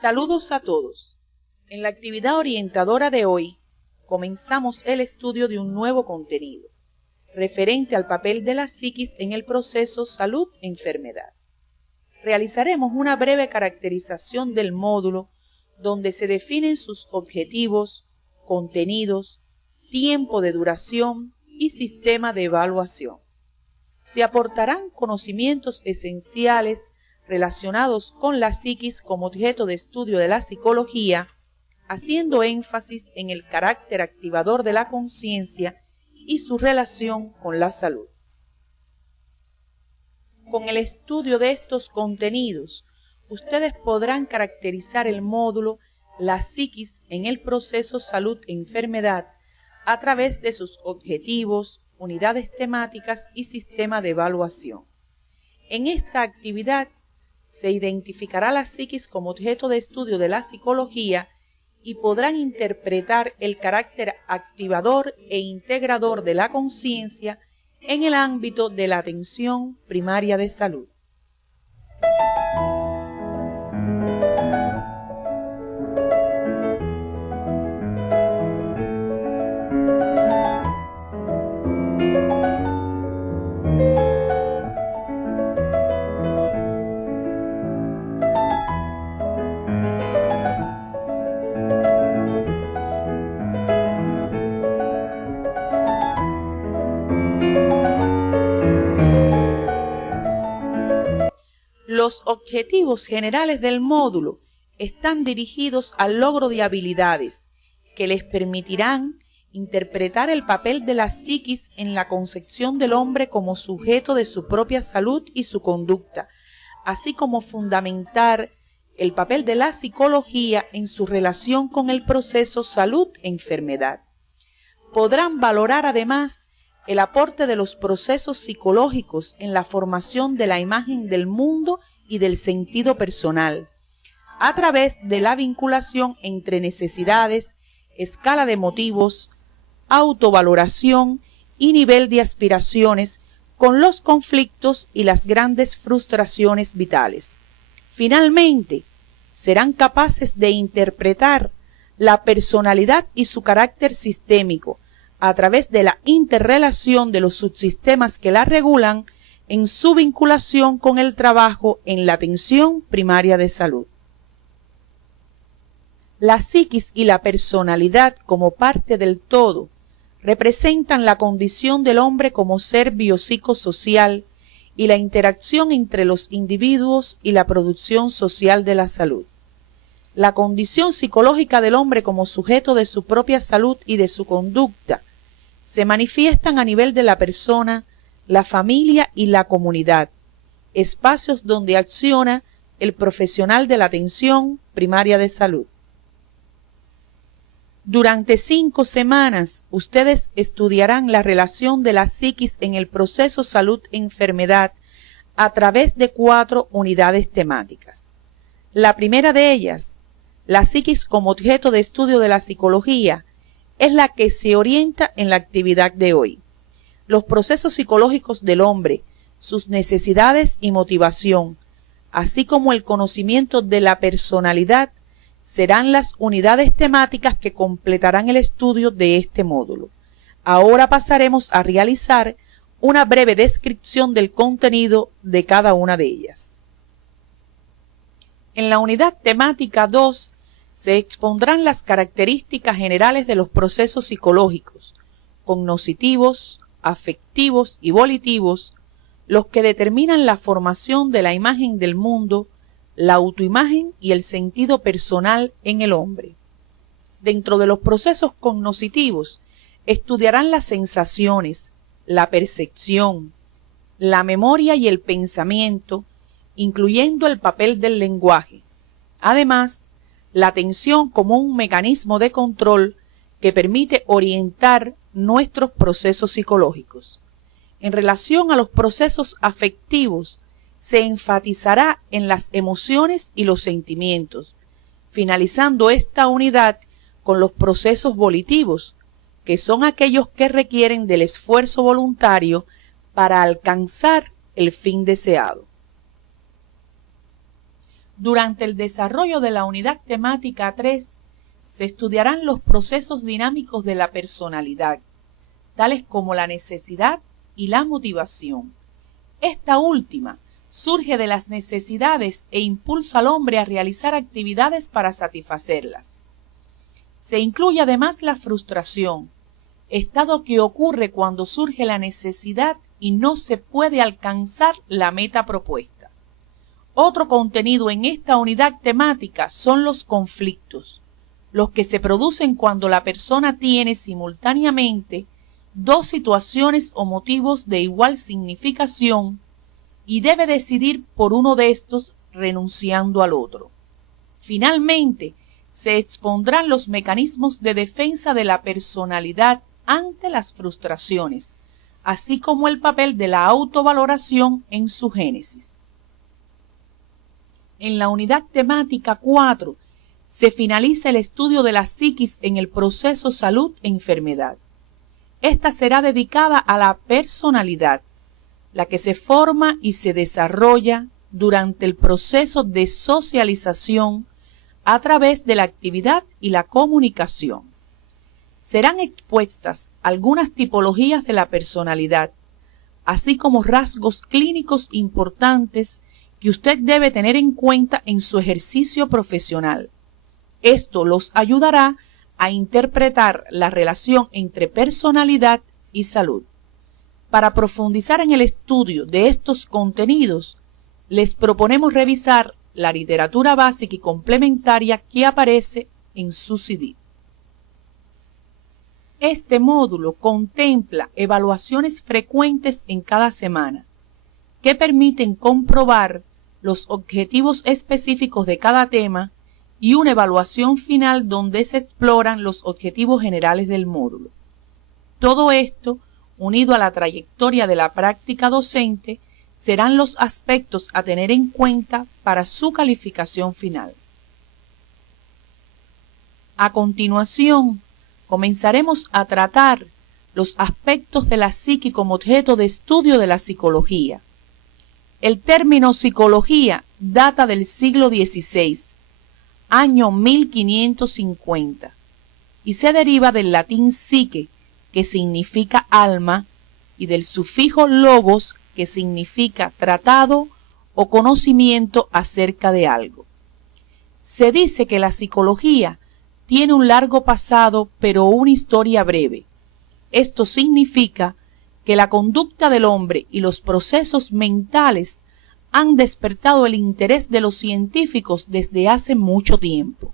Saludos a todos. En la actividad orientadora de hoy comenzamos el estudio de un nuevo contenido, referente al papel de la psiquis en el proceso salud-enfermedad. Realizaremos una breve caracterización del módulo donde se definen sus objetivos, contenidos, tiempo de duración y sistema de evaluación. Se aportarán conocimientos esenciales relacionados con la psiquis como objeto de estudio de la psicología, haciendo énfasis en el carácter activador de la conciencia y su relación con la salud. Con el estudio de estos contenidos, ustedes podrán caracterizar el módulo La psiquis en el proceso salud-enfermedad a través de sus objetivos, unidades temáticas y sistema de evaluación. En esta actividad se identificará la psiquis como objeto de estudio de la psicología y podrán interpretar el carácter activador e integrador de la conciencia en el ámbito de la atención primaria de salud. Los objetivos generales del módulo están dirigidos al logro de habilidades que les permitirán interpretar el papel de la psiquis en la concepción del hombre como sujeto de su propia salud y su conducta, así como fundamentar el papel de la psicología en su relación con el proceso salud-enfermedad. Podrán valorar además el aporte de los procesos psicológicos en la formación de la imagen del mundo y del sentido personal, a través de la vinculación entre necesidades, escala de motivos, autovaloración y nivel de aspiraciones con los conflictos y las grandes frustraciones vitales. Finalmente, serán capaces de interpretar la personalidad y su carácter sistémico a través de la interrelación de los subsistemas que la regulan en su vinculación con el trabajo en la atención primaria de salud. La psiquis y la personalidad como parte del todo representan la condición del hombre como ser biopsicosocial y la interacción entre los individuos y la producción social de la salud. La condición psicológica del hombre como sujeto de su propia salud y de su conducta se manifiestan a nivel de la persona, la familia y la comunidad, espacios donde acciona el profesional de la atención primaria de salud. Durante 5 semanas, ustedes estudiarán la relación de la psiquis en el proceso salud-enfermedad a través de 4 unidades temáticas. La primera de ellas, la psiquis como objeto de estudio de la psicología, es la que se orienta en la actividad de hoy. Los procesos psicológicos del hombre, sus necesidades y motivación, así como el conocimiento de la personalidad, serán las unidades temáticas que completarán el estudio de este módulo. Ahora pasaremos a realizar una breve descripción del contenido de cada una de ellas. En la unidad temática 2 se expondrán las características generales de los procesos psicológicos, cognitivos, afectivos y volitivos, los que determinan la formación de la imagen del mundo, la autoimagen y el sentido personal en el hombre. Dentro de los procesos cognitivos, estudiarán las sensaciones, la percepción, la memoria y el pensamiento, incluyendo el papel del lenguaje. Además, la atención como un mecanismo de control que permite orientar nuestros procesos psicológicos. En relación a los procesos afectivos, se enfatizará en las emociones y los sentimientos, finalizando esta unidad con los procesos volitivos, que son aquellos que requieren del esfuerzo voluntario para alcanzar el fin deseado. Durante el desarrollo de la unidad temática 3, se estudiarán los procesos dinámicos de la personalidad, tales como la necesidad y la motivación. Esta última surge de las necesidades e impulsa al hombre a realizar actividades para satisfacerlas. Se incluye además la frustración, estado que ocurre cuando surge la necesidad y no se puede alcanzar la meta propuesta. Otro contenido en esta unidad temática son los conflictos, los que se producen cuando la persona tiene simultáneamente dos situaciones o motivos de igual significación y debe decidir por uno de estos renunciando al otro. Finalmente, se expondrán los mecanismos de defensa de la personalidad ante las frustraciones, así como el papel de la autovaloración en su génesis. En la unidad temática 4 se finaliza el estudio de la psiquis en el proceso salud-enfermedad. Esta será dedicada a la personalidad, la que se forma y se desarrolla durante el proceso de socialización a través de la actividad y la comunicación. Serán expuestas algunas tipologías de la personalidad, así como rasgos clínicos importantes que usted debe tener en cuenta en su ejercicio profesional. Esto los ayudará a interpretar la relación entre personalidad y salud. Para profundizar en el estudio de estos contenidos, les proponemos revisar la literatura básica y complementaria que aparece en su CD. Este módulo contempla evaluaciones frecuentes en cada semana, que permiten comprobar los objetivos específicos de cada tema y una evaluación final donde se exploran los objetivos generales del módulo. Todo esto, unido a la trayectoria de la práctica docente, serán los aspectos a tener en cuenta para su calificación final. A continuación, comenzaremos a tratar los aspectos de la psique como objeto de estudio de la psicología. El término psicología data del siglo XVI, año 1550, y se deriva del latín psique, que significa alma, y del sufijo logos, que significa tratado o conocimiento acerca de algo. Se dice que la psicología tiene un largo pasado, pero una historia breve. Esto significa que la conducta del hombre y los procesos mentales han despertado el interés de los científicos desde hace mucho tiempo.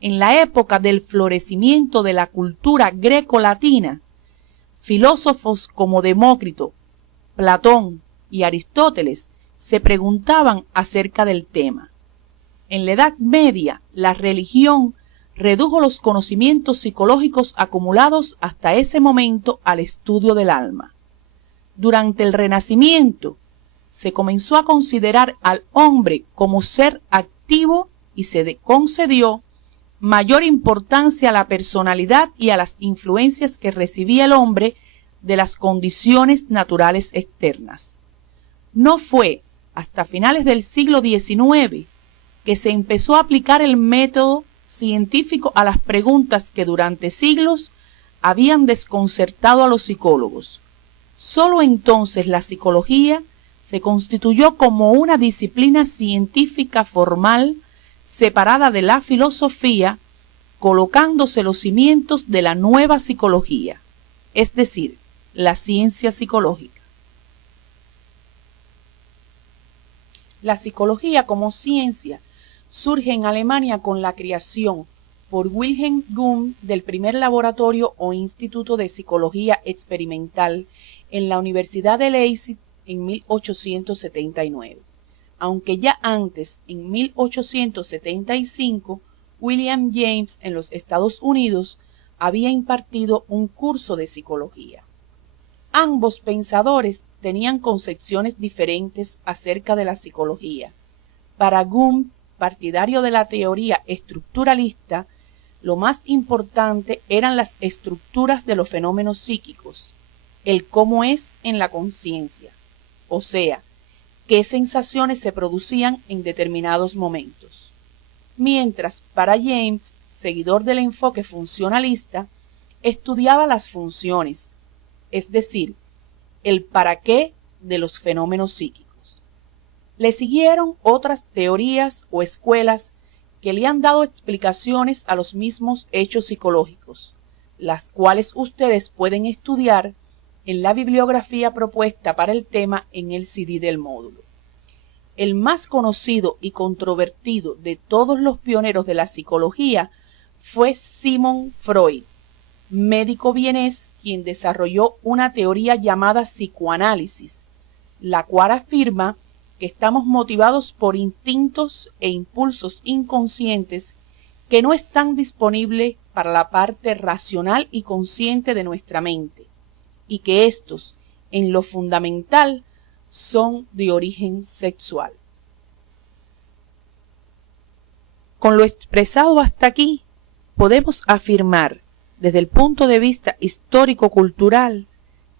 En la época del florecimiento de la cultura greco-latina, filósofos como Demócrito, Platón y Aristóteles se preguntaban acerca del tema. En la Edad Media, la religión redujo los conocimientos psicológicos acumulados hasta ese momento al estudio del alma. Durante el Renacimiento, se comenzó a considerar al hombre como ser activo y se concedió mayor importancia a la personalidad y a las influencias que recibía el hombre de las condiciones naturales externas. No fue hasta finales del siglo XIX que se empezó a aplicar el método científico a las preguntas que durante siglos habían desconcertado a los psicólogos. Solo entonces la psicología se constituyó como una disciplina científica formal separada de la filosofía, colocándose los cimientos de la nueva psicología, es decir, la ciencia psicológica. La psicología como ciencia surge en Alemania con la creación por Wilhelm Wundt del primer laboratorio o instituto de psicología experimental en la Universidad de Leipzig en 1879. Aunque ya antes, en 1875, William James en los Estados Unidos había impartido un curso de psicología. Ambos pensadores tenían concepciones diferentes acerca de la psicología. Para Wundt, partidario de la teoría estructuralista, lo más importante eran las estructuras de los fenómenos psíquicos, el cómo es en la conciencia, o sea, qué sensaciones se producían en determinados momentos. Mientras para James, seguidor del enfoque funcionalista, estudiaba las funciones, es decir, el para qué de los fenómenos psíquicos. Le siguieron otras teorías o escuelas que le han dado explicaciones a los mismos hechos psicológicos, las cuales ustedes pueden estudiar en la bibliografía propuesta para el tema en el CD del módulo. El más conocido y controvertido de todos los pioneros de la psicología fue Sigmund Freud, médico vienés quien desarrolló una teoría llamada psicoanálisis, la cual afirma que estamos motivados por instintos e impulsos inconscientes que no están disponibles para la parte racional y consciente de nuestra mente, y que estos, en lo fundamental, son de origen sexual. Con lo expresado hasta aquí, podemos afirmar, desde el punto de vista histórico-cultural,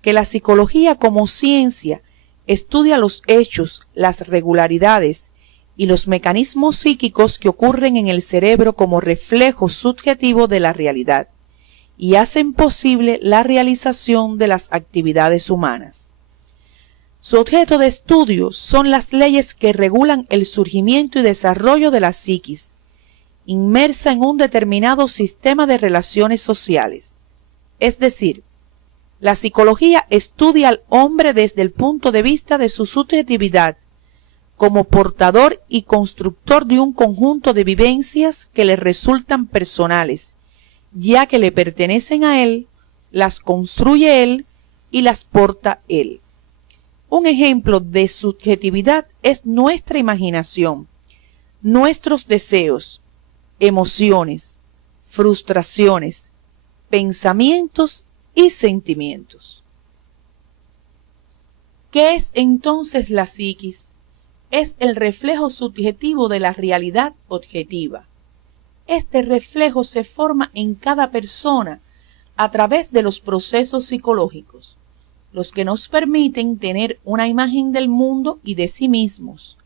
que la psicología como ciencia estudia los hechos, las regularidades y los mecanismos psíquicos que ocurren en el cerebro como reflejo subjetivo de la realidad y hacen posible la realización de las actividades humanas. Su objeto de estudio son las leyes que regulan el surgimiento y desarrollo de la psiquis, inmersa en un determinado sistema de relaciones sociales. Es decir, la psicología estudia al hombre desde el punto de vista de su subjetividad, como portador y constructor de un conjunto de vivencias que le resultan personales, ya que le pertenecen a él, las construye él y las porta él. Un ejemplo de subjetividad es nuestra imaginación, nuestros deseos, emociones, frustraciones, pensamientos y sentimientos. ¿Qué es entonces la psiquis? Es el reflejo subjetivo de la realidad objetiva. Este reflejo se forma en cada persona a través de los procesos psicológicos, los que nos permiten tener una imagen del mundo y de sí mismos,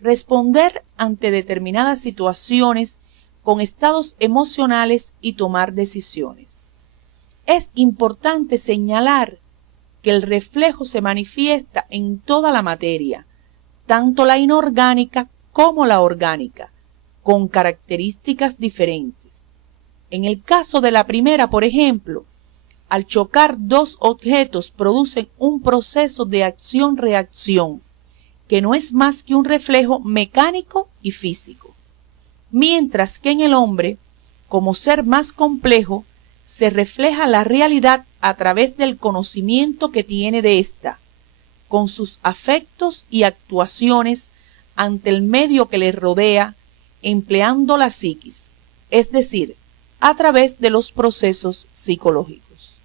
responder ante determinadas situaciones con estados emocionales y tomar decisiones. Es importante señalar que el reflejo se manifiesta en toda la materia, tanto la inorgánica como la orgánica, con características diferentes. En el caso de la primera, por ejemplo, al chocar dos objetos producen un proceso de acción-reacción, que no es más que un reflejo mecánico y físico. Mientras que en el hombre, como ser más complejo, se refleja la realidad a través del conocimiento que tiene de ésta, con sus afectos y actuaciones ante el medio que le rodea, empleando la psiquis, es decir, a través de los procesos psicológicos.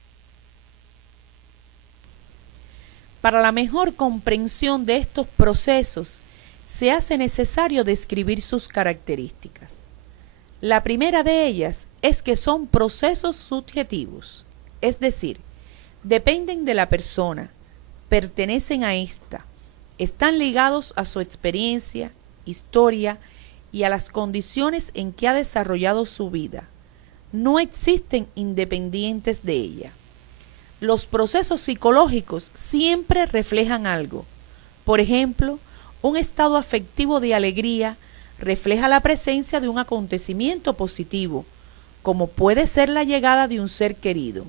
Para la mejor comprensión de estos procesos, se hace necesario describir sus características. La primera de ellas es que son procesos subjetivos, es decir, dependen de la persona, pertenecen a ésta, están ligados a su experiencia, historia y a las condiciones en que ha desarrollado su vida. No existen independientes de ella. Los procesos psicológicos siempre reflejan algo. Por ejemplo, un estado afectivo de alegría refleja la presencia de un acontecimiento positivo, como puede ser la llegada de un ser querido.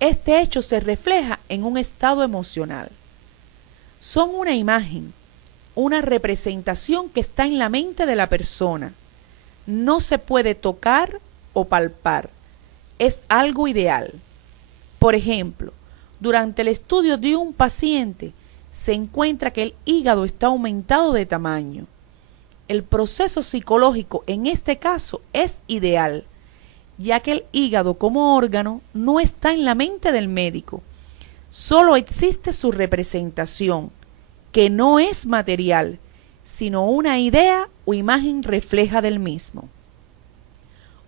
Este hecho se refleja en un estado emocional. Son una imagen, una representación que está en la mente de la persona. No se puede tocar o palpar. Es algo ideal. Por ejemplo, durante el estudio de un paciente, se encuentra que el hígado está aumentado de tamaño. El proceso psicológico en este caso es ideal, ya que el hígado como órgano no está en la mente del médico, solo existe su representación, que no es material, sino una idea o imagen refleja del mismo.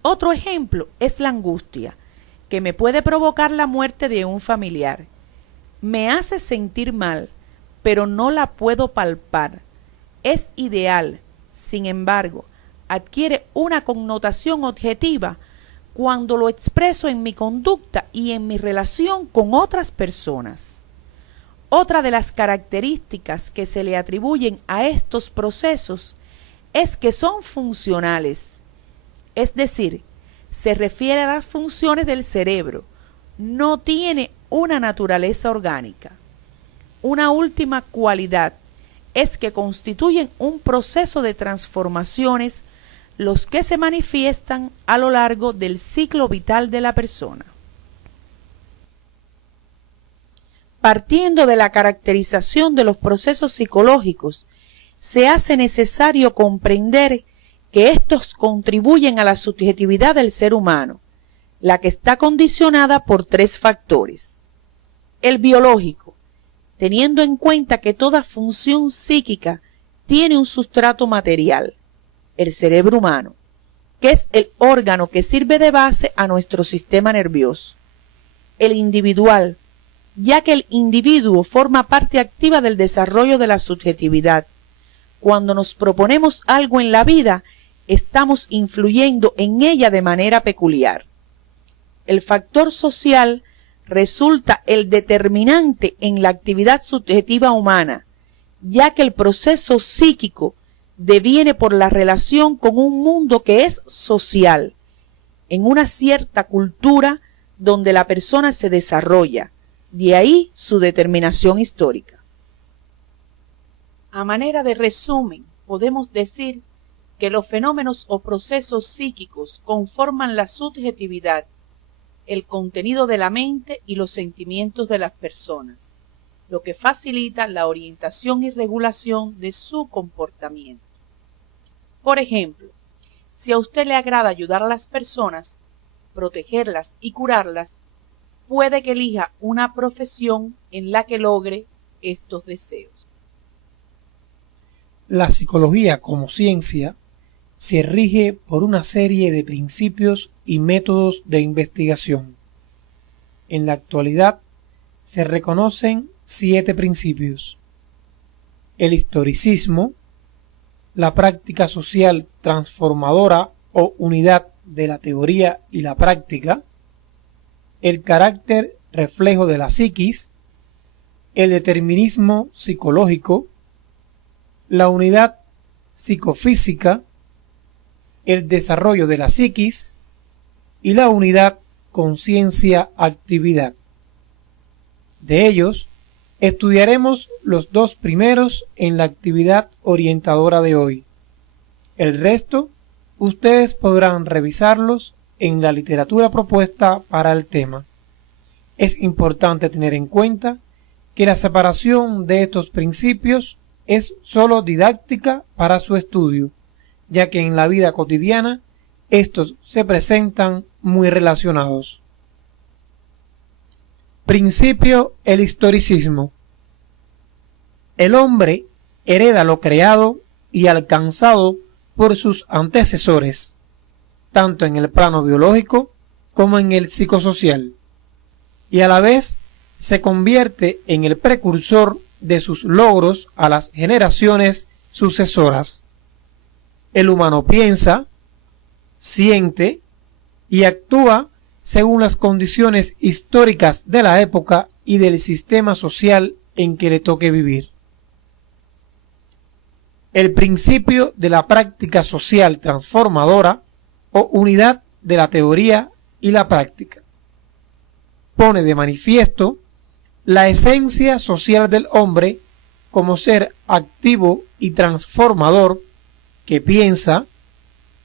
Otro ejemplo es la angustia, que me puede provocar la muerte de un familiar. Me hace sentir mal, pero no la puedo palpar. Es ideal, sin embargo, adquiere una connotación objetiva cuando lo expreso en mi conducta y en mi relación con otras personas. Otra de las características que se le atribuyen a estos procesos es que son funcionales, es decir, se refiere a las funciones del cerebro, no tiene una naturaleza orgánica. Una última cualidad es que constituyen un proceso de transformaciones los que se manifiestan a lo largo del ciclo vital de la persona. Partiendo de la caracterización de los procesos psicológicos, se hace necesario comprender que estos contribuyen a la subjetividad del ser humano, la que está condicionada por tres factores. El biológico, teniendo en cuenta que toda función psíquica tiene un sustrato material, el cerebro humano, que es el órgano que sirve de base a nuestro sistema nervioso. El individual, ya que el individuo forma parte activa del desarrollo de la subjetividad. Cuando nos proponemos algo en la vida, estamos influyendo en ella de manera peculiar. El factor social resulta el determinante en la actividad subjetiva humana, ya que el proceso psíquico deviene por la relación con un mundo que es social, en una cierta cultura donde la persona se desarrolla, de ahí su determinación histórica. A manera de resumen, podemos decir que los fenómenos o procesos psíquicos conforman la subjetividad, el contenido de la mente y los sentimientos de las personas, lo que facilita la orientación y regulación de su comportamiento. Por ejemplo, si a usted le agrada ayudar a las personas, protegerlas y curarlas, puede que elija una profesión en la que logre estos deseos. La psicología como ciencia se rige por una serie de principios y métodos de investigación. En la actualidad se reconocen 7 principios: el historicismo, la práctica social transformadora o unidad de la teoría y la práctica, el carácter reflejo de la psiquis, el determinismo psicológico, la unidad psicofísica, el desarrollo de la psiquis y la unidad conciencia-actividad. De ellos, estudiaremos los 2 primeros en la actividad orientadora de hoy. El resto, ustedes podrán revisarlos en la literatura propuesta para el tema. Es importante tener en cuenta que la separación de estos principios es sólo didáctica para su estudio, ya que en la vida cotidiana estos se presentan muy relacionados. Principio: el historicismo. El hombre hereda lo creado y alcanzado por sus antecesores, tanto en el plano biológico como en el psicosocial, y a la vez se convierte en el precursor de sus logros a las generaciones sucesoras. El humano piensa, siente y actúa según las condiciones históricas de la época y del sistema social en que le toque vivir. El principio de la práctica social transformadora o unidad de la teoría y la práctica pone de manifiesto la esencia social del hombre como ser activo y transformador que piensa,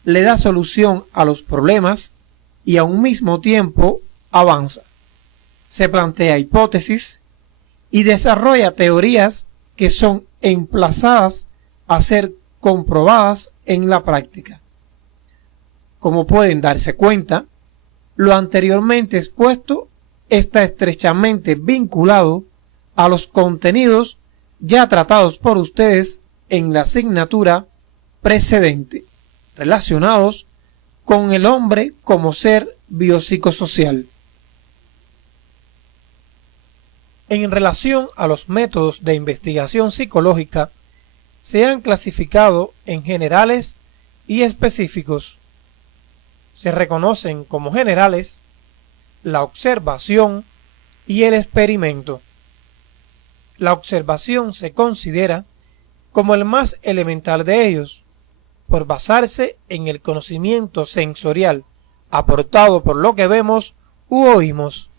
le da solución a los problemas y a un mismo tiempo avanza, se plantea hipótesis y desarrolla teorías que son emplazadas a ser comprobadas en la práctica. Como pueden darse cuenta, lo anteriormente expuesto está estrechamente vinculado a los contenidos ya tratados por ustedes en la asignatura precedente, relacionados con el hombre como ser biopsicosocial. En relación a los métodos de investigación psicológica, se han clasificado en generales y específicos. Se reconocen como generales la observación y el experimento. La observación se considera como el más elemental de ellos, por basarse en el conocimiento sensorial aportado por lo que vemos u oímos.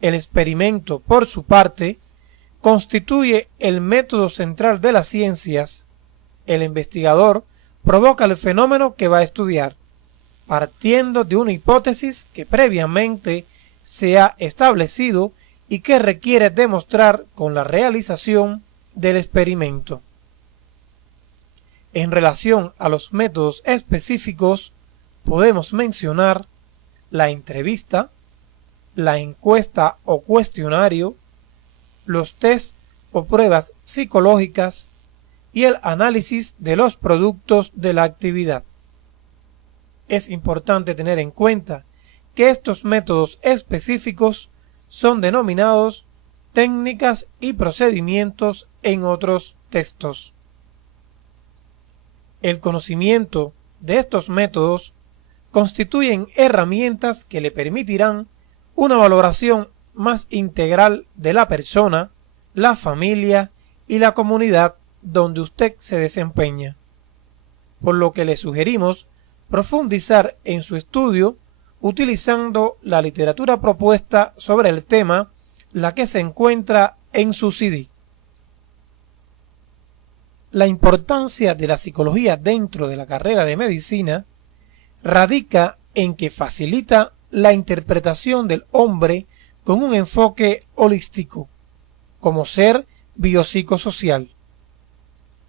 El experimento, por su parte, constituye el método central de las ciencias. El investigador provoca el fenómeno que va a estudiar, partiendo de una hipótesis que previamente se ha establecido y que requiere demostrar con la realización del experimento. En relación a los métodos específicos, podemos mencionar la entrevista, la encuesta o cuestionario, los test o pruebas psicológicas y el análisis de los productos de la actividad. Es importante tener en cuenta que estos métodos específicos son denominados técnicas y procedimientos en otros textos. El conocimiento de estos métodos constituyen herramientas que le permitirán una valoración más integral de la persona, la familia y la comunidad donde usted se desempeña, por lo que le sugerimos profundizar en su estudio utilizando la literatura propuesta sobre el tema, la que se encuentra en su CD. La importancia de la psicología dentro de la carrera de medicina radica en que facilita la interpretación del hombre con un enfoque holístico, como ser biopsicosocial.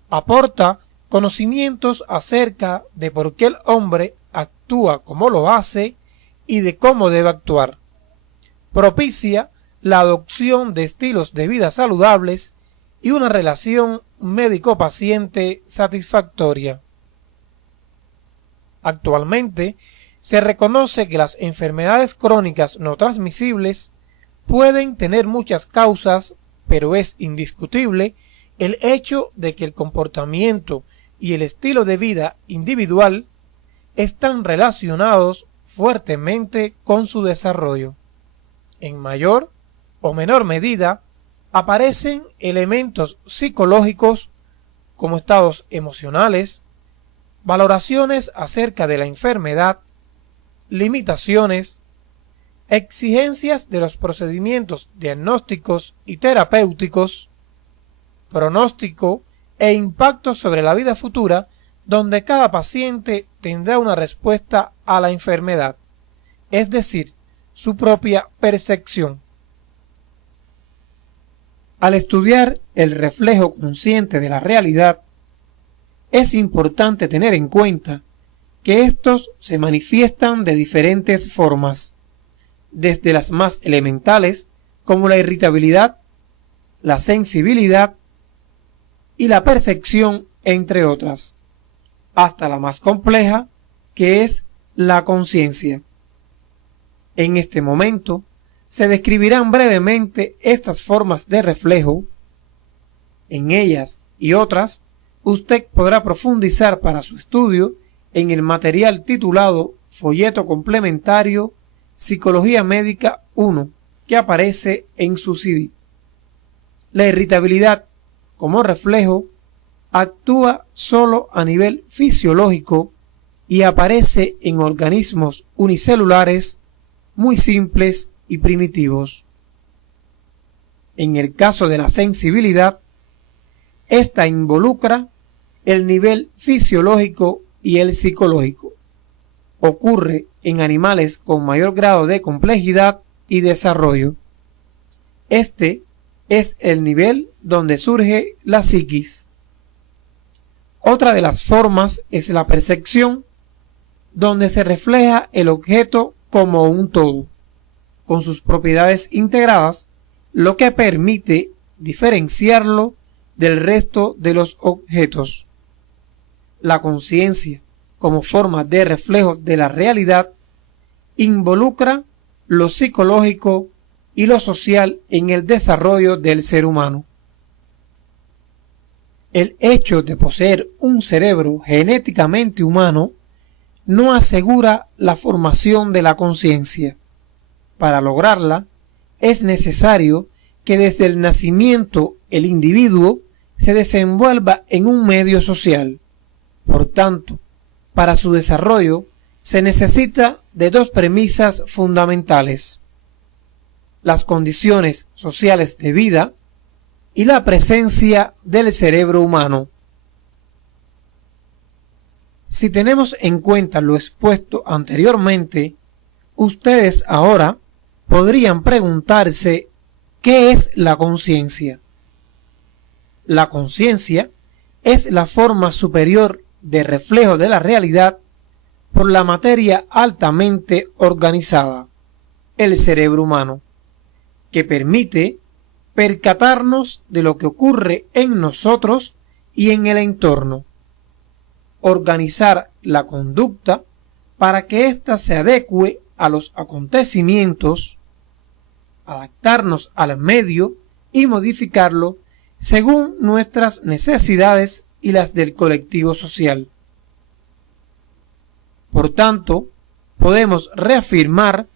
Aporta conocimientos acerca de por qué el hombre actúa como lo hace y de cómo debe actuar. Propicia la adopción de estilos de vida saludables y una relación médico-paciente satisfactoria. Actualmente, se reconoce que las enfermedades crónicas no transmisibles pueden tener muchas causas, pero es indiscutible el hecho de que el comportamiento y el estilo de vida individual están relacionados fuertemente con su desarrollo. En mayor o menor medida, aparecen elementos psicológicos como estados emocionales, valoraciones acerca de la enfermedad, limitaciones, exigencias de los procedimientos diagnósticos y terapéuticos, pronóstico e impacto sobre la vida futura, donde cada paciente tendrá una respuesta a la enfermedad, es decir, su propia percepción. Al estudiar el reflejo consciente de la realidad, es importante tener en cuenta que estos se manifiestan de diferentes formas, desde las más elementales como la irritabilidad, la sensibilidad y la percepción, entre otras, hasta la más compleja, que es la conciencia. En este momento se describirán brevemente estas formas de reflejo. En ellas y otras, usted podrá profundizar para su estudio en el material titulado Folleto Complementario Psicología Médica 1, que aparece en su CD. La irritabilidad, como reflejo, actúa solo a nivel fisiológico y aparece en organismos unicelulares muy simples y primitivos. En el caso de la sensibilidad, esta involucra el nivel fisiológico y el psicológico. Ocurre en animales con mayor grado de complejidad y desarrollo. Este es el nivel donde surge la psiquis. Otra de las formas es la percepción, donde se refleja el objeto como un todo, con sus propiedades integradas, lo que permite diferenciarlo del resto de los objetos. La conciencia, como forma de reflejo de la realidad, involucra lo psicológico y lo social en el desarrollo del ser humano. El hecho de poseer un cerebro genéticamente humano no asegura la formación de la conciencia. Para lograrla, es necesario que desde el nacimiento el individuo se desenvuelva en un medio social. Por tanto, para su desarrollo se necesita de dos premisas fundamentales: las condiciones sociales de vida y la presencia del cerebro humano. Si tenemos en cuenta lo expuesto anteriormente, ustedes ahora podrían preguntarse ¿qué es la conciencia? La conciencia es la forma superior de reflejo de la realidad por la materia altamente organizada, el cerebro humano, que permite percatarnos de lo que ocurre en nosotros y en el entorno, organizar la conducta para que ésta se adecue a los acontecimientos, adaptarnos al medio y modificarlo según nuestras necesidades y las del colectivo social. Por tanto, podemos reafirmar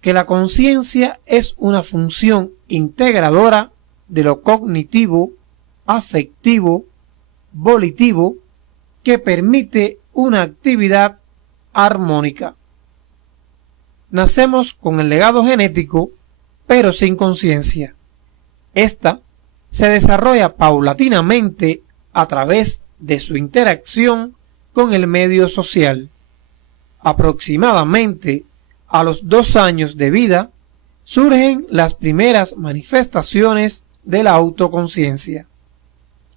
que la conciencia es una función integradora de lo cognitivo, afectivo, volitivo, que permite una actividad armónica. Nacemos con el legado genético, pero sin conciencia. Esta se desarrolla paulatinamente a través de su interacción con el medio social. Aproximadamente a los 2 años de vida surgen las primeras manifestaciones de la autoconciencia.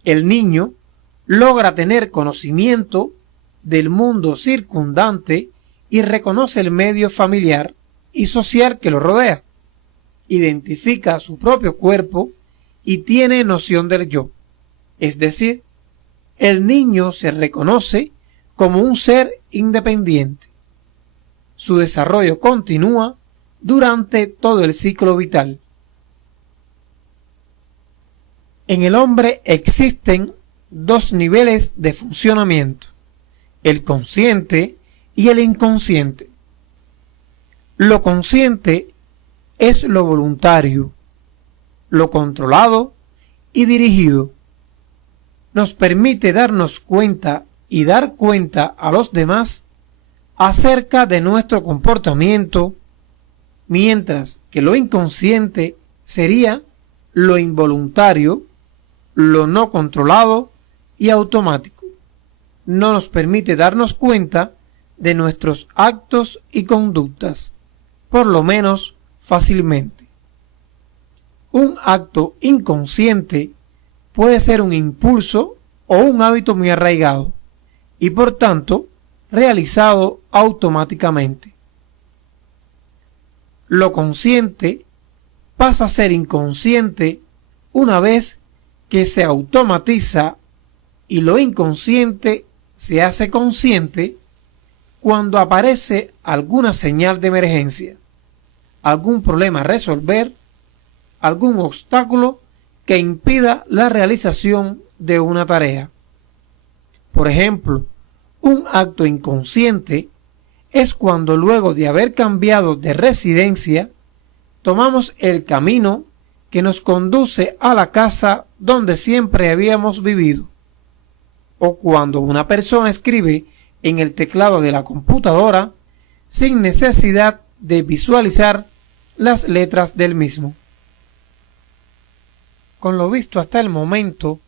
El niño logra tener conocimiento del mundo circundante y reconoce el medio familiar y social que lo rodea. Identifica su propio cuerpo y tiene noción del yo. Es decir, el niño se reconoce como un ser independiente. Su desarrollo continúa durante todo el ciclo vital. En el hombre existen 2 niveles de funcionamiento: el consciente y el inconsciente. Lo consciente es lo voluntario, lo controlado y dirigido. Nos permite darnos cuenta y dar cuenta a los demás acerca de nuestro comportamiento, mientras que lo inconsciente sería lo involuntario, lo no controlado y automático. No nos permite darnos cuenta de nuestros actos y conductas, por lo menos fácilmente. Un acto inconsciente puede ser un impulso o un hábito muy arraigado y por tanto realizado automáticamente. Lo consciente pasa a ser inconsciente una vez que se automatiza y lo inconsciente se hace consciente cuando aparece alguna señal de emergencia, algún problema a resolver, algún obstáculo que impida la realización de una tarea. Por ejemplo, un acto inconsciente es cuando luego de haber cambiado de residencia, tomamos el camino que nos conduce a la casa donde siempre habíamos vivido, o cuando una persona escribe en el teclado de la computadora sin necesidad de visualizar las letras del mismo. Con lo visto hasta el momento,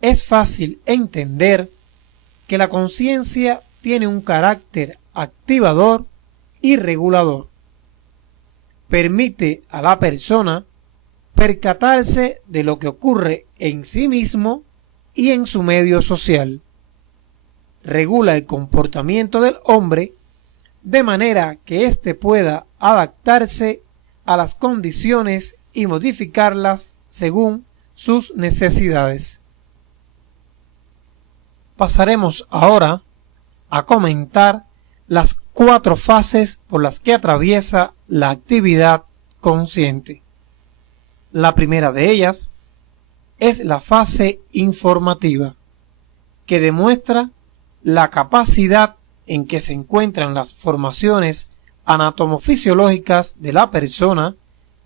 es fácil entender que la conciencia tiene un carácter activador y regulador. Permite a la persona percatarse de lo que ocurre en sí mismo y en su medio social. Regula el comportamiento del hombre de manera que éste pueda adaptarse a las condiciones y modificarlas según sus necesidades. Pasaremos ahora a comentar las 4 fases por las que atraviesa la actividad consciente. La primera de ellas es la fase informativa, que demuestra la capacidad en que se encuentran las formaciones anatomofisiológicas de la persona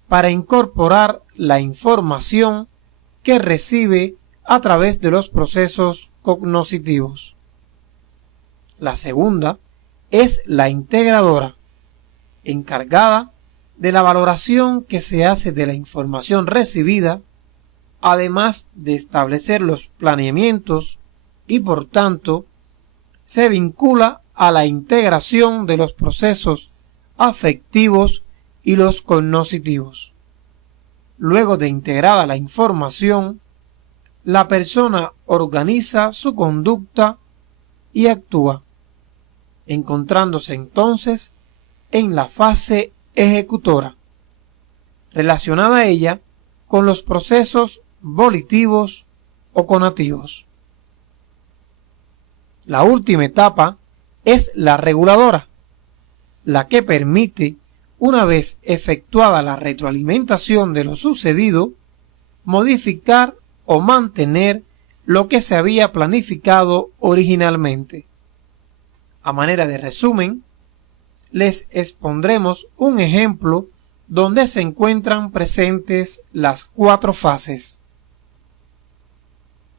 para incorporar la información que recibe a través de los procesos cognoscitivos. La segunda es la integradora, encargada de la valoración que se hace de la información recibida, además de establecer los planeamientos y, por tanto, se vincula a la integración de los procesos afectivos y los cognoscitivos. Luego de integrada la información, la persona organiza su conducta y actúa, encontrándose entonces en la fase ejecutora, relacionada a ella con los procesos volitivos o conativos. La última etapa es la reguladora, la que permite, una vez efectuada la retroalimentación de lo sucedido, modificar o mantener lo que se había planificado originalmente. A manera de resumen, les expondremos un ejemplo donde se encuentran presentes las 4 fases.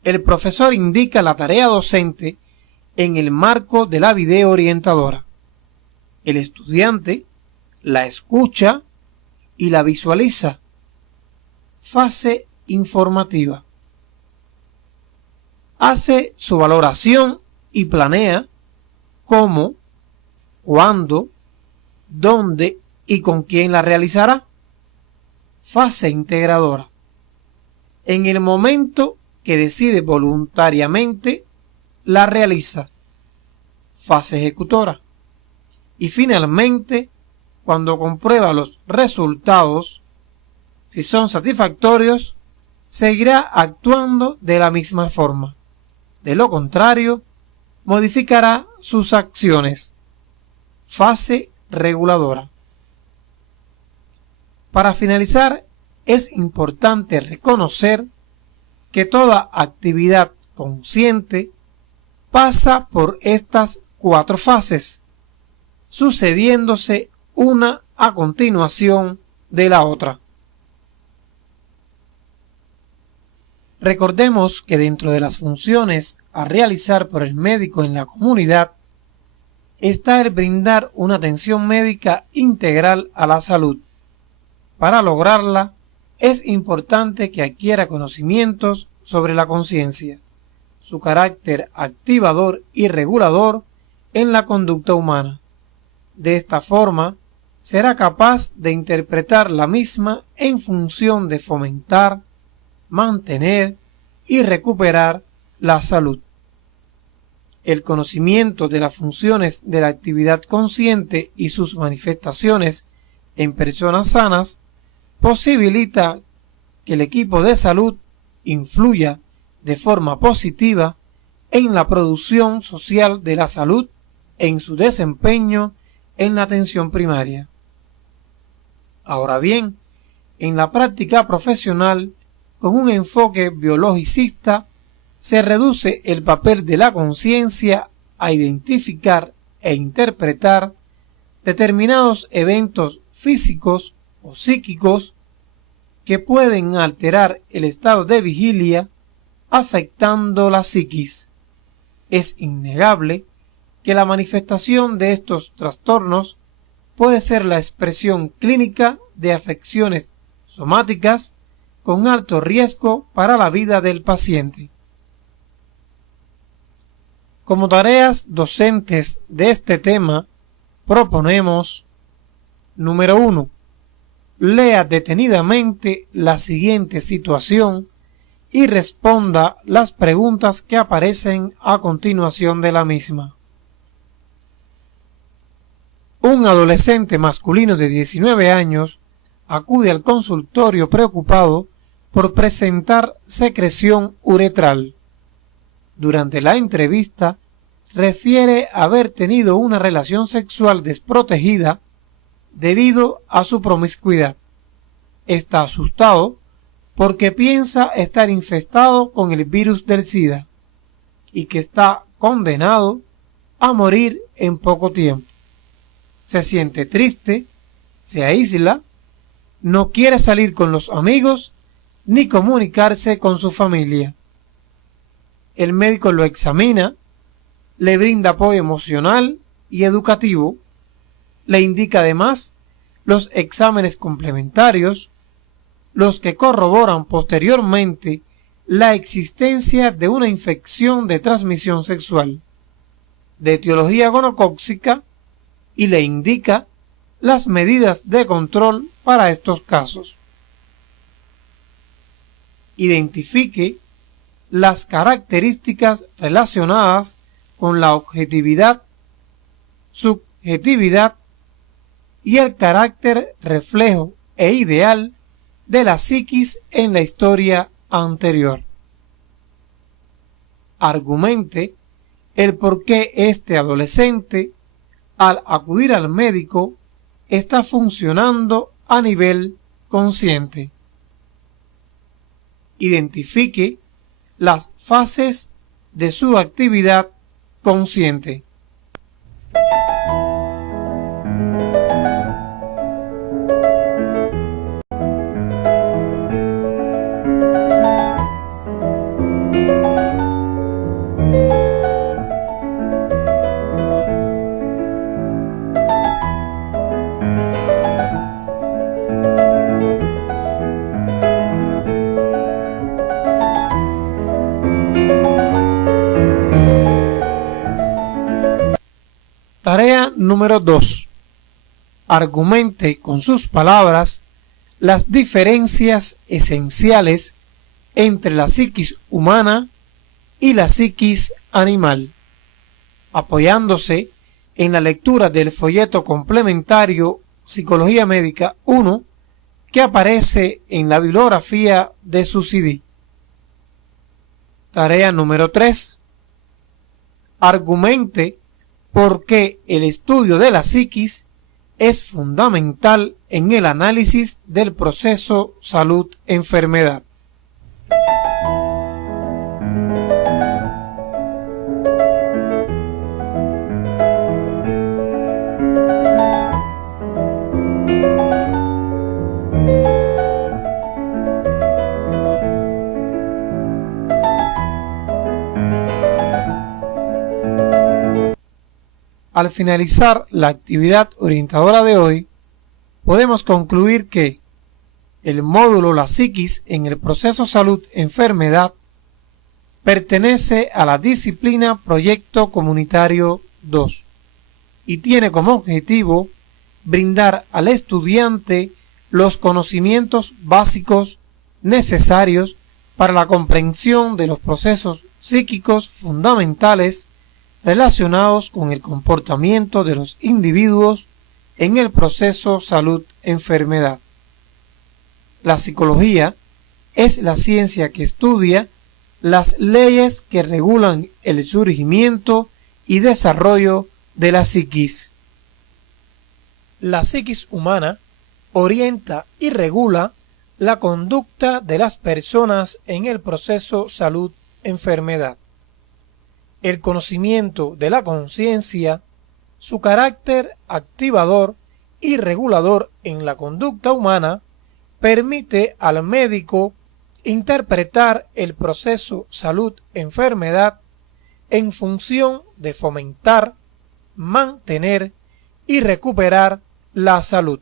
El profesor indica la tarea docente en el marco de la video orientadora. El estudiante la escucha y la visualiza. Fase informativa. Hace su valoración y planea cómo, cuándo, dónde y con quién la realizará. Fase integradora. En el momento que decide voluntariamente, la realiza. Fase ejecutora. Y finalmente, cuando comprueba los resultados, si son satisfactorios, seguirá actuando de la misma forma. De lo contrario, modificará sus acciones. Fase reguladora. Para finalizar, es importante reconocer que toda actividad consciente pasa por estas 4 fases, sucediéndose una a continuación de la otra. Recordemos que dentro de las funciones a realizar por el médico en la comunidad está el brindar una atención médica integral a la salud. Para lograrla, es importante que adquiera conocimientos sobre la conciencia, su carácter activador y regulador en la conducta humana. De esta forma, será capaz de interpretar la misma en función de fomentar, mantener y recuperar la salud. El conocimiento de las funciones de la actividad consciente y sus manifestaciones en personas sanas posibilita que el equipo de salud influya de forma positiva en la producción social de la salud en su desempeño en la atención primaria. Ahora bien, en la práctica profesional, con un enfoque biologicista, se reduce el papel de la conciencia a identificar e interpretar determinados eventos físicos o psíquicos que pueden alterar el estado de vigilia, afectando la psiquis. Es innegable que la manifestación de estos trastornos puede ser la expresión clínica de afecciones somáticas con alto riesgo para la vida del paciente. Como tareas docentes de este tema, proponemos: número 1. Lea detenidamente la siguiente situación y responda las preguntas que aparecen a continuación de la misma. Un adolescente masculino de 19 años acude al consultorio preocupado por presentar secreción uretral. Durante la entrevista, refiere haber tenido una relación sexual desprotegida debido a su promiscuidad. Está asustado porque piensa estar infestado con el virus del SIDA y que está condenado a morir en poco tiempo. Se siente triste, se aísla, no quiere salir con los amigos ni comunicarse con su familia. El médico lo examina, le brinda apoyo emocional y educativo, le indica además los exámenes complementarios, los que corroboran posteriormente la existencia de una infección de transmisión sexual, de etiología gonocócica, y le indica las medidas de control para estos casos. Identifique las características relacionadas con la objetividad, subjetividad y el carácter reflejo e ideal de la psiquis en la historia anterior. Argumente el por qué este adolescente, al acudir al médico, está funcionando a nivel consciente. Identifique las fases de su actividad consciente. Tarea número 2. Argumente con sus palabras las diferencias esenciales entre la psiquis humana y la psiquis animal, apoyándose en la lectura del folleto complementario Psicología Médica 1 que aparece en la bibliografía de su CD. Tarea número 3. Argumente por qué el estudio de la psiquis es fundamental en el análisis del proceso salud-enfermedad. Al finalizar la actividad orientadora de hoy, podemos concluir que el módulo La psiquis en el proceso salud-enfermedad pertenece a la disciplina Proyecto Comunitario 2 y tiene como objetivo brindar al estudiante los conocimientos básicos necesarios para la comprensión de los procesos psíquicos fundamentales relacionados con el comportamiento de los individuos en el proceso salud-enfermedad. La psicología es la ciencia que estudia las leyes que regulan el surgimiento y desarrollo de la psiquis. La psiquis humana orienta y regula la conducta de las personas en el proceso salud-enfermedad. El conocimiento de la conciencia, su carácter activador y regulador en la conducta humana, permite al médico interpretar el proceso salud-enfermedad en función de fomentar, mantener y recuperar la salud.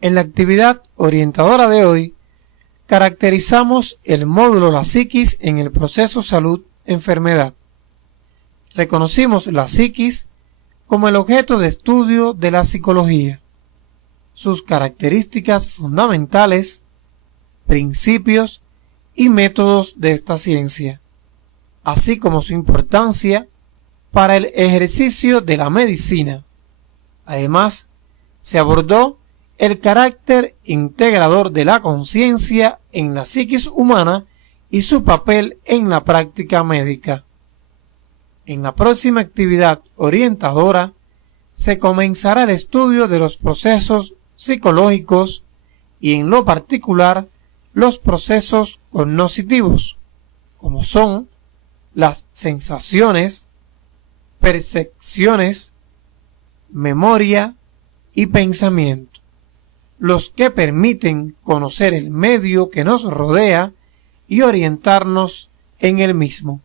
En la actividad orientadora de hoy, caracterizamos el módulo La psiquis en el proceso salud-enfermedad. Reconocimos la psiquis como el objeto de estudio de la psicología, sus características fundamentales, principios y métodos de esta ciencia, así como su importancia para el ejercicio de la medicina. Además, se abordó el carácter integrador de la conciencia en la psiquis humana y su papel en la práctica médica. En la próxima actividad orientadora se comenzará el estudio de los procesos psicológicos y en lo particular los procesos cognitivos, como son las sensaciones, percepciones, memoria y pensamiento, los que permiten conocer el medio que nos rodea y orientarnos en el mismo.